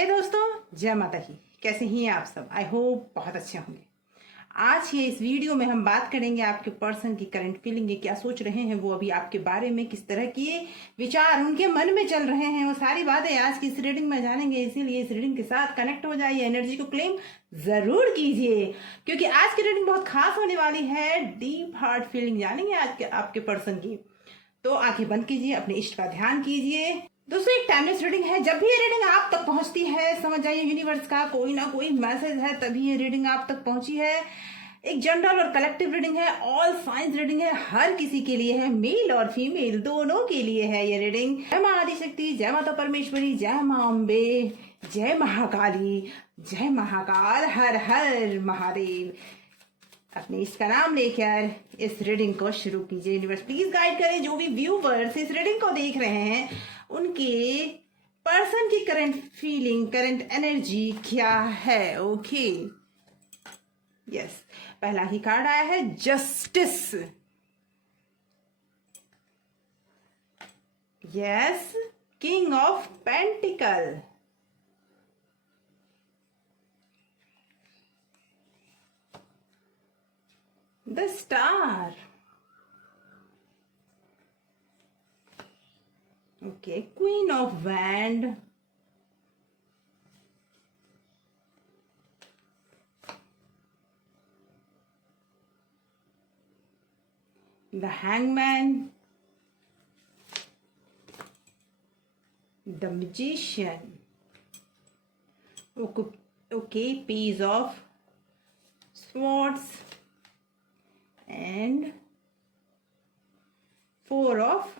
हे दोस्तों, जय माता की। कैसे हैं आप सब? आई होप बहुत अच्छे होंगे। आज ये इस वीडियो में हम बात करेंगे आपके पर्सन की करंट फीलिंग, क्या सोच रहे हैं वो अभी आपके बारे में, किस तरह के विचार उनके मन में चल रहे हैं, वो सारी बातें आज की इस रीडिंग में जानेंगे। इसीलिए इस रीडिंग के साथ कनेक्ट हो जाइए, एनर्जी को क्लेम जरूर कीजिए, क्योंकि आज की रीडिंग बहुत खास होने वाली है। डीप हार्ट फीलिंग जानेंगे आज के आपके पर्सन की। तो आंखें बंद कीजिए, अपने इष्ट का ध्यान कीजिए। दोस्तों, एक टाइमलेस रीडिंग है। जब भी ये रीडिंग आप तक पहुंचती है, समझ जाइए यूनिवर्स का कोई ना कोई मैसेज है, तभी ये रीडिंग आप तक पहुंची है। एक जनरल और कलेक्टिव रीडिंग है, ऑल साइंस रीडिंग है, हर किसी के लिए है, मेल और फीमेल दोनों के लिए है ये रीडिंग। जय मां आदिशक्ति, जय माता परमेश्वरी, जय मां अम्बे, जय महाकाली, जय महाकाल, हर हर महादेव। अपने इसका नाम लेकर इस रीडिंग को शुरू कीजिए। यूनिवर्स प्लीज गाइड करें जो भी व्यूवर्स इस रीडिंग को देख रहे हैं, उनके पर्सन की करंट फीलिंग, करंट एनर्जी क्या है। ओके, यस, पहला ही कार्ड आया है justice. Yes, king of pentacle, the star, okay, queen of wand, the hangman, the magician, okay, page of swords and four of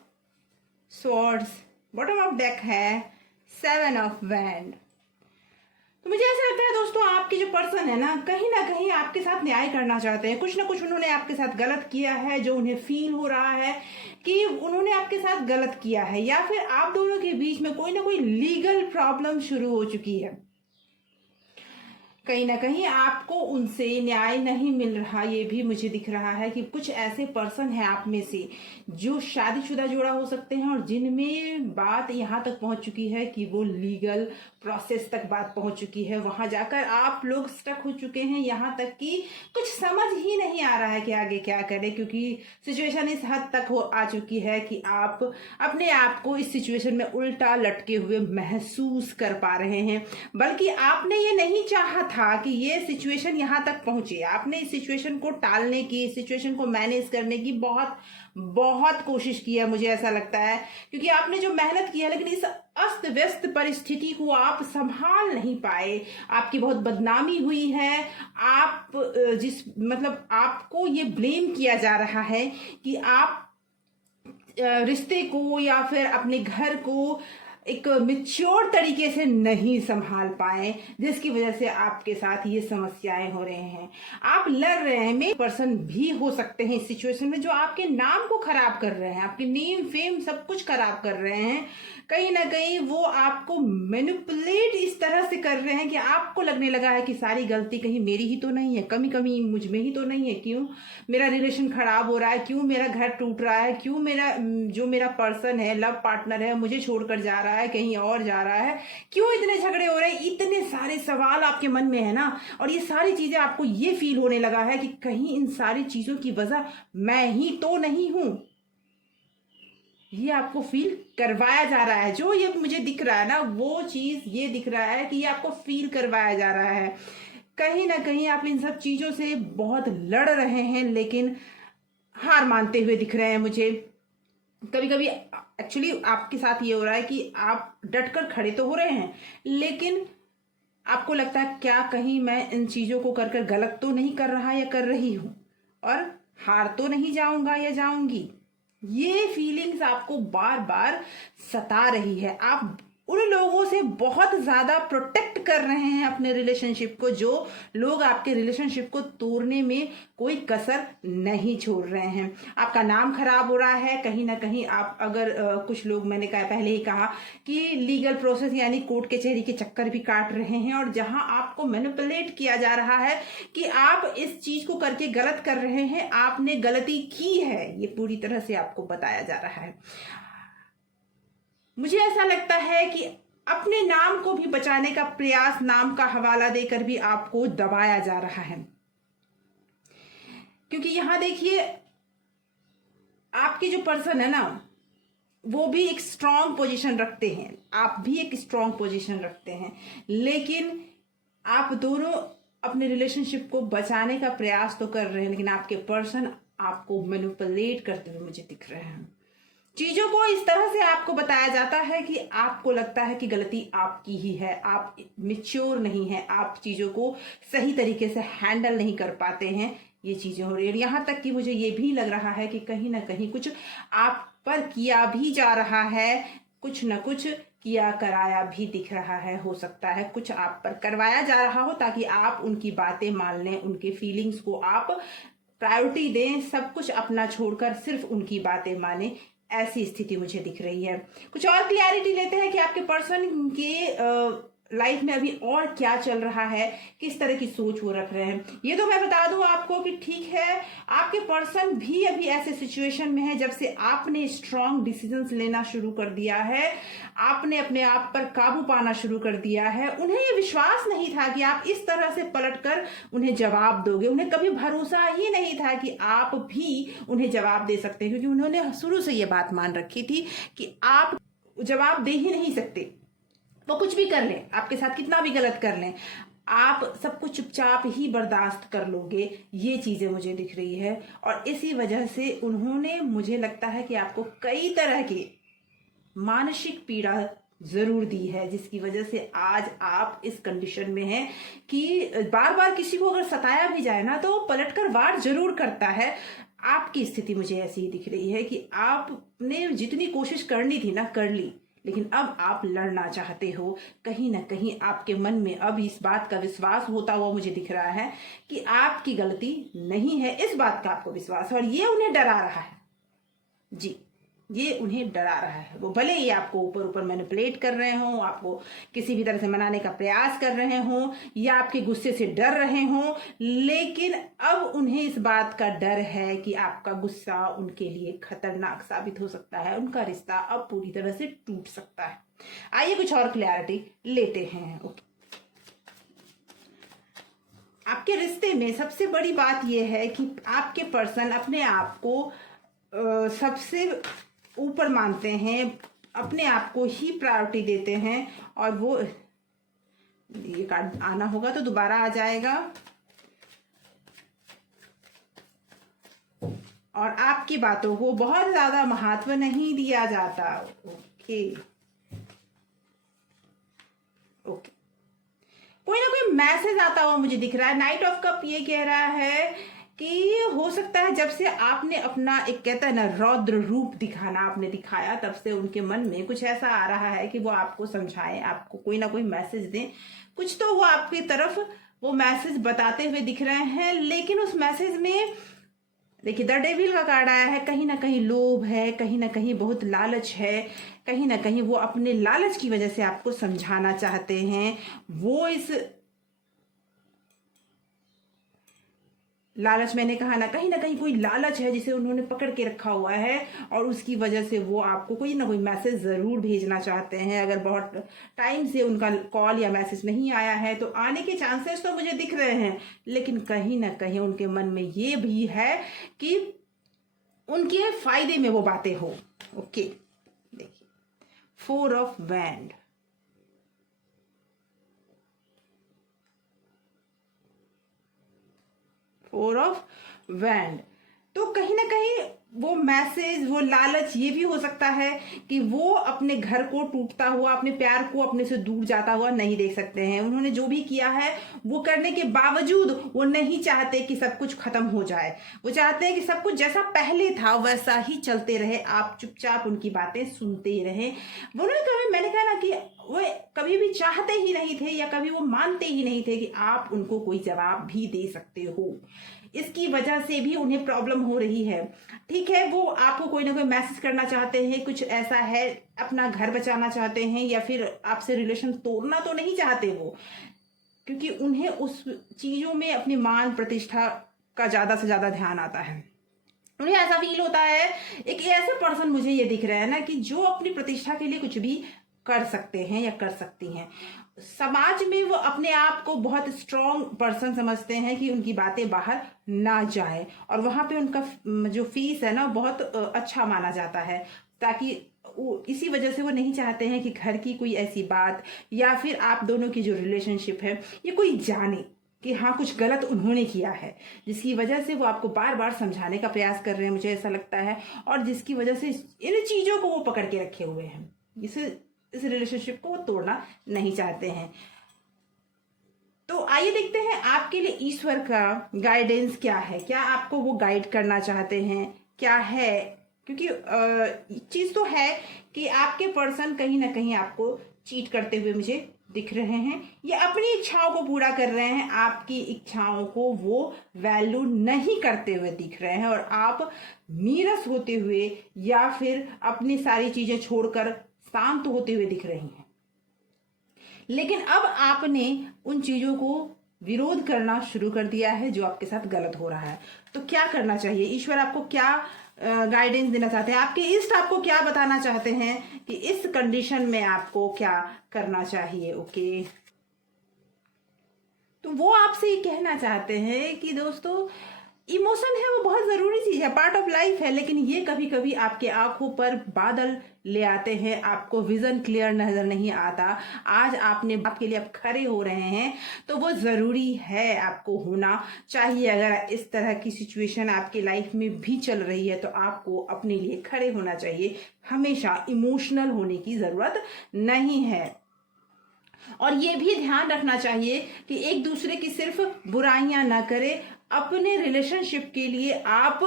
swords। Bottom of deck है seven of wand. तो मुझे ऐसा लगता है दोस्तों, आपके जो पर्सन है ना कहीं आपके साथ न्याय करना चाहते हैं। कुछ ना कुछ उन्होंने आपके साथ गलत किया है, जो उन्हें फील हो रहा है कि उन्होंने आपके साथ गलत किया है, या फिर आप दोनों के बीच में कोई ना कोई लीगल प्रॉब्लम शुरू हो चुकी है। कहीं ना कहीं आपको उनसे न्याय नहीं मिल रहा, ये भी मुझे दिख रहा है कि कुछ ऐसे पर्सन हैं आप में से जो शादीशुदा जोड़ा हो सकते हैं, और जिनमें बात यहाँ तक पहुंच चुकी है कि वो लीगल प्रोसेस तक बात पहुंच चुकी है। वहां जाकर आप लोग स्टक हो चुके हैं, यहाँ तक कि कुछ समझ ही नहीं आ रहा है कि आगे क्या करें, क्योंकि सिचुएशन इस हद तक आ चुकी है कि आप अपने आप को इस सिचुएशन में उल्टा लटके हुए महसूस कर पा रहे हैं। बल्कि आपने ये नहीं चाहा था कि ये सिचुएशन यहां तक पहुंचे। आपने इस सिचुएशन को टालने की, इस सिचुएशन को मैनेज करने की बहुत कोशिश की है, मुझे ऐसा लगता है, क्योंकि आपने जो मेहनत की है, लेकिन इस अस्त व्यस्त परिस्थिति को आप संभाल नहीं पाए। आपकी बहुत बदनामी हुई है। आप आपको ये ब्लेम किया जा रहा है कि आप रिश्ते को या फिर अपने घर को एक मिच्योर तरीके से नहीं संभाल पाए, जिसकी वजह से आपके साथ ये समस्याएं हो रहे हैं। आप लड़ रहे हैं, में पर्सन भी हो सकते हैं इस सिचुएशन में, जो आपके नाम को खराब कर रहे हैं, आपके नेम फेम सब कुछ खराब कर रहे हैं। कहीं ना कहीं वो आपको मैनिपुलेट इस तरह से कर रहे हैं कि आपको लगने लगा है कि सारी गलती कहीं मेरी ही तो नहीं है, कमी मुझ में ही तो नहीं है। क्यों मेरा रिलेशन खराब हो रहा है, क्यों मेरा घर टूट रहा है, क्यों मेरा पर्सन है, लव पार्टनर है, मुझे छोड़कर जा रहा है, कहीं और जा रहा है, क्यों इतने झगड़े हो रहे हैं। इतने सारे सवाल आपके मन में है ना, और ये सारी चीजें आपको ये फील होने लगा है कि कहीं इन सारी चीजों की वजह मैं ही तो नहीं हूं। ये आपको फील करवाया जा रहा है। जो ये मुझे दिख रहा है ना, वो चीज ये दिख रहा है कि ये आपको फील करवाया जा रहा है। कहीं ना कहीं आप इन सब चीजों से बहुत लड़ रहे हैं, लेकिन हार मानते हुए दिख रहे हैं मुझे। कभी कभी एक्चुअली आपके साथ ये हो रहा है कि आप डटकर खड़े तो हो रहे हैं, लेकिन आपको लगता है क्या कहीं मैं इन चीजों को कर गलत तो नहीं कर रहा या कर रही हूं, और हार तो नहीं जाऊंगा या जाऊंगी। ये फीलिंग्स आपको बार बार सता रही है। आप उन लोगों से बहुत ज्यादा प्रोटेक्ट कर रहे हैं अपने रिलेशनशिप को, जो लोग आपके रिलेशनशिप को तोड़ने में कोई कसर नहीं छोड़ रहे हैं। आपका नाम खराब हो रहा है। कहीं ना कहीं आप अगर कुछ लोग, मैंने पहले ही कहा कि लीगल प्रोसेस यानी कोर्ट कचहरी के चक्कर भी काट रहे हैं, और जहां आपको मैनिपुलेट किया जा रहा है कि आप इस चीज को करके गलत कर रहे हैं, आपने गलती की है, ये पूरी तरह से आपको बताया जा रहा है। मुझे ऐसा लगता है कि अपने नाम को भी बचाने का प्रयास, नाम का हवाला देकर भी आपको दबाया जा रहा है। क्योंकि यहां देखिए, आपके जो पर्सन है ना, वो भी एक स्ट्रांग पोजीशन रखते हैं, आप भी एक स्ट्रांग पोजीशन रखते हैं, लेकिन आप दोनों अपने रिलेशनशिप को बचाने का प्रयास तो कर रहे हैं, लेकिन आपके पर्सन आपको मैनिपुलेट करते हुए मुझे दिख रहे हैं। चीजों को इस तरह से आपको बताया जाता है कि आपको लगता है कि गलती आपकी ही है, आप मिच्योर नहीं है, आप चीजों को सही तरीके से हैंडल नहीं कर पाते हैं, ये चीजें हो रही है। यहां तक कि मुझे ये भी लग रहा है कि कहीं ना कहीं कुछ आप पर किया भी जा रहा है, कुछ न कुछ किया कराया भी दिख रहा है। हो सकता है कुछ आप पर करवाया जा रहा हो ताकि आप उनकी बातें मान लें, उनके फीलिंग्स को आप प्रायोरिटी दें, सब कुछ अपना छोड़कर सिर्फ उनकी बातें माने, ऐसी स्थिति मुझे दिख रही है। कुछ और क्लैरिटी लेते हैं कि आपके पर्सन के लाइफ में अभी और क्या चल रहा है, किस तरह की सोच वो रख रहे हैं। ये तो मैं बता दूं आपको कि ठीक है, आपके पर्सन भी अभी ऐसे सिचुएशन में है, जब से आपने स्ट्रांग डिसीजंस लेना शुरू कर दिया है, आपने अपने आप पर काबू पाना शुरू कर दिया है। उन्हें ये विश्वास नहीं था कि आप इस तरह से पलटकर उन्हें जवाब दोगे, उन्हें कभी भरोसा ही नहीं था कि आप भी उन्हें जवाब दे सकते हैं, क्योंकि उन्होंने शुरू से ये बात मान रखी थी कि आप जवाब दे ही नहीं सकते। वो कुछ भी कर लें, आपके साथ कितना भी गलत कर लें, आप सब कुछ चुपचाप ही बर्दाश्त कर लोगे, ये चीजें मुझे दिख रही है। और इसी वजह से उन्होंने, मुझे लगता है कि आपको कई तरह की मानसिक पीड़ा जरूर दी है, जिसकी वजह से आज आप इस कंडीशन में हैं कि बार बार किसी को अगर सताया भी जाए ना, तो पलटकर वार जरूर करता है। आपकी स्थिति मुझे ऐसी ही दिख रही है कि आपने जितनी कोशिश करनी थी ना, कर ली, लेकिन अब आप लड़ना चाहते हो। कहीं ना कहीं आपके मन में अब इस बात का विश्वास होता हुआ मुझे दिख रहा है कि आपकी गलती नहीं है, इस बात का आपको विश्वास है, और ये उन्हें डरा रहा है। जी, ये उन्हें डरा रहा है। वो भले ही आपको ऊपर ऊपर मैनिपुलेट कर रहे हों, आपको किसी भी तरह से मनाने का प्रयास कर रहे हों, या आपके गुस्से से डर रहे हों, लेकिन अब उन्हें इस बात का डर है कि आपका गुस्सा उनके लिए खतरनाक साबित हो सकता है, उनका रिश्ता अब पूरी तरह से टूट सकता है। आइए कुछ और क्लैरिटी लेते हैं। ओके, आपके रिश्ते में सबसे बड़ी बात यह है कि आपके पर्सन अपने आप को सबसे ऊपर मानते हैं, अपने आप को ही प्रायोरिटी देते हैं, और वो, ये कार्ड आना होगा तो दोबारा आ जाएगा, और आपकी बातों को बहुत ज्यादा महत्व नहीं दिया जाता। ओके ओके, कोई ना कोई मैसेज आता हुआ मुझे दिख रहा है। नाइट ऑफ कप ये कह रहा है कि हो सकता है जब से आपने अपना, एक कहता है ना, रौद्र रूप दिखाना आपने दिखाया, तब से उनके मन में कुछ ऐसा आ रहा है कि वो आपको समझाएं, आपको कोई ना कोई मैसेज दें, कुछ तो वो आपकी तरफ वो मैसेज बताते हुए दिख रहे हैं। लेकिन उस मैसेज में देखिए, द डेविल का कार्ड आया है, कहीं ना कहीं लोभ है, कहीं ना कहीं बहुत लालच है, कहीं ना कहीं वो अपने लालच की वजह से आपको समझाना चाहते हैं। वो इस लालच, मैंने कहा ना कहीं कोई लालच है जिसे उन्होंने पकड़ के रखा हुआ है, और उसकी वजह से वो आपको कोई ना कोई मैसेज जरूर भेजना चाहते हैं। अगर बहुत टाइम से उनका कॉल या मैसेज नहीं आया है तो आने के चांसेस तो मुझे दिख रहे हैं, लेकिन कहीं ना कहीं उनके मन में ये भी है कि उनके फायदे में वो बातें हो। ओके, देखिए, 4 of wand, four of wand, तो कहीं ना कहीं वो मैसेज, वो लालच, ये भी हो सकता है कि वो अपने घर को टूटता हुआ, अपने प्यार को अपने से दूर जाता हुआ नहीं देख सकते हैं। उन्होंने जो भी किया है वो करने के बावजूद वो नहीं चाहते कि सब कुछ खत्म हो जाए, वो चाहते हैं कि सब कुछ जैसा पहले था वैसा ही चलते रहे, आप चुपचाप उनकी बातें सुनते रहे। उन्होंने कभी, मैंने कहा ना कि वो कभी भी चाहते ही नहीं थे, या कभी वो मानते ही नहीं थे कि आप उनको कोई जवाब भी दे सकते हो। इसकी वजह से भी उन्हें प्रॉब्लम हो रही है। ठीक है, वो आपको कोई ना कोई मैसेज करना चाहते हैं, कुछ ऐसा है, अपना घर बचाना चाहते हैं, या फिर आपसे रिलेशन तोड़ना तो नहीं चाहते वो, क्योंकि उन्हें उस चीजों में अपनी मान प्रतिष्ठा का ज्यादा से ज्यादा ध्यान आता है। उन्हें ऐसा फील होता है, एक ऐसे पर्सन मुझे ये दिख रहा है ना कि जो अपनी प्रतिष्ठा के लिए कुछ भी कर सकते हैं या कर सकती हैं। समाज में वो अपने आप को बहुत स्ट्रॉन्ग पर्सन समझते हैं कि उनकी बातें बाहर ना जाए, और वहां पे उनका जो फीस है ना बहुत अच्छा माना जाता है, ताकि इसी वजह से वो नहीं चाहते हैं कि घर की कोई ऐसी बात या फिर आप दोनों की जो रिलेशनशिप है ये कोई जाने कि हाँ कुछ गलत उन्होंने किया है, जिसकी वजह से वो आपको बार बार समझाने का प्रयास कर रहे हैं, मुझे ऐसा लगता है, और जिसकी वजह से इन चीजों को वो पकड़ के रखे हुए हैं। इस रिलेशनशिप को वो तोड़ना नहीं चाहते हैं। तो आइए देखते हैं आपके लिए ईश्वर का गाइडेंस क्या है, क्या आपको वो गाइड करना चाहते हैं, क्या है। क्योंकि चीज तो है कि आपके पर्सन कहीं ना कहीं आपको चीट करते हुए मुझे दिख रहे हैं, ये अपनी इच्छाओं को पूरा कर रहे हैं, आपकी इच्छाओं को वो वैल्यू नहीं करते हुए दिख रहे हैं, और आप नीरस होते हुए या फिर अपनी सारी चीजें छोड़कर शांत होते हुए दिख रही हैं। लेकिन अब आपने उन चीजों को विरोध करना शुरू कर दिया है जो आपके साथ गलत हो रहा है। तो क्या करना चाहिए, ईश्वर आपको क्या गाइडेंस देना चाहते हैं, आपके इष्ट आपको क्या बताना चाहते हैं कि इस कंडीशन में आपको क्या करना चाहिए। ओके, तो वो आपसे ये कहना चाहते हैं कि दोस्तों इमोशन है वो बहुत जरूरी चीज है, पार्ट ऑफ लाइफ है, लेकिन ये कभी कभी आपके आंखों पर बादल ले आते हैं, आपको विजन क्लियर नजर नहीं आता। आज आपने बाप के लिए आप खड़े हो रहे हैं तो वो जरूरी है, आपको होना चाहिए। अगर इस तरह की सिचुएशन आपके लाइफ में भी चल रही है तो आपको अपने लिए खड़े होना चाहिए, हमेशा इमोशनल होने की जरूरत नहीं है। और ये भी ध्यान रखना चाहिए कि एक दूसरे की सिर्फ बुराइयां ना करें, अपने रिलेशनशिप के लिए आप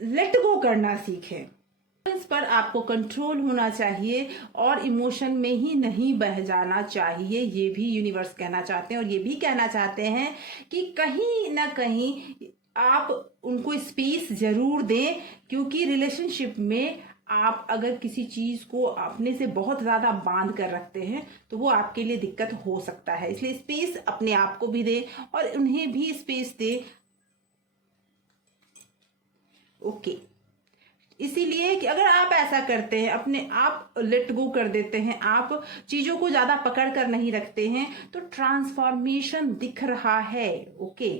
लेट गो करना सीखें। इस पर आपको कंट्रोल होना चाहिए और इमोशन में ही नहीं बह जाना चाहिए, ये भी यूनिवर्स कहना चाहते हैं। और ये भी कहना चाहते हैं कि कहीं ना कहीं आप उनको स्पेस जरूर दें, क्योंकि रिलेशनशिप में आप अगर किसी चीज को अपने से बहुत ज्यादा बांध कर रखते हैं तो वो आपके लिए दिक्कत हो सकता है। इसलिए स्पेस अपने आप को भी दें और उन्हें भी स्पेस दें। ओके, इसीलिए कि अगर आप ऐसा करते हैं, अपने आप लेट गो कर देते हैं, आप चीजों को ज्यादा पकड़ कर नहीं रखते हैं, तो ट्रांसफॉर्मेशन दिख रहा है। ओके,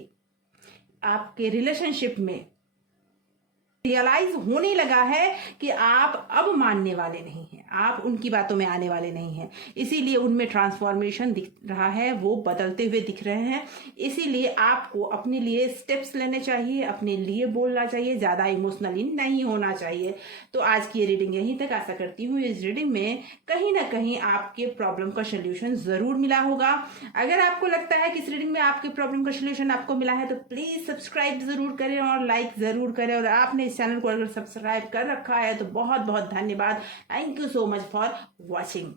आपके रिलेशनशिप में रियलाइज होने लगा है कि आप अब मानने वाले नहीं हैं, आप उनकी बातों में आने वाले नहीं हैं, इसीलिए उनमें ट्रांसफॉर्मेशन दिख रहा है, वो बदलते हुए दिख रहे हैं। इसीलिए आपको अपने लिए स्टेप्स लेने चाहिए, अपने लिए बोलना चाहिए, ज्यादा इमोशनली नहीं होना चाहिए। तो आज की ये रीडिंग यहीं तक। आशा करती हूँ इस रीडिंग में कहीं ना कहीं आपके प्रॉब्लम का सोल्यूशन जरूर मिला होगा। अगर आपको लगता है कि इस रीडिंग में आपके प्रॉब्लम का सोल्यूशन आपको मिला है तो प्लीज सब्सक्राइब जरूर करें और लाइक जरूर करें। और आपने इस चैनल को अगर सब्सक्राइब कर रखा है तो बहुत बहुत धन्यवाद। Thank you so much for watching.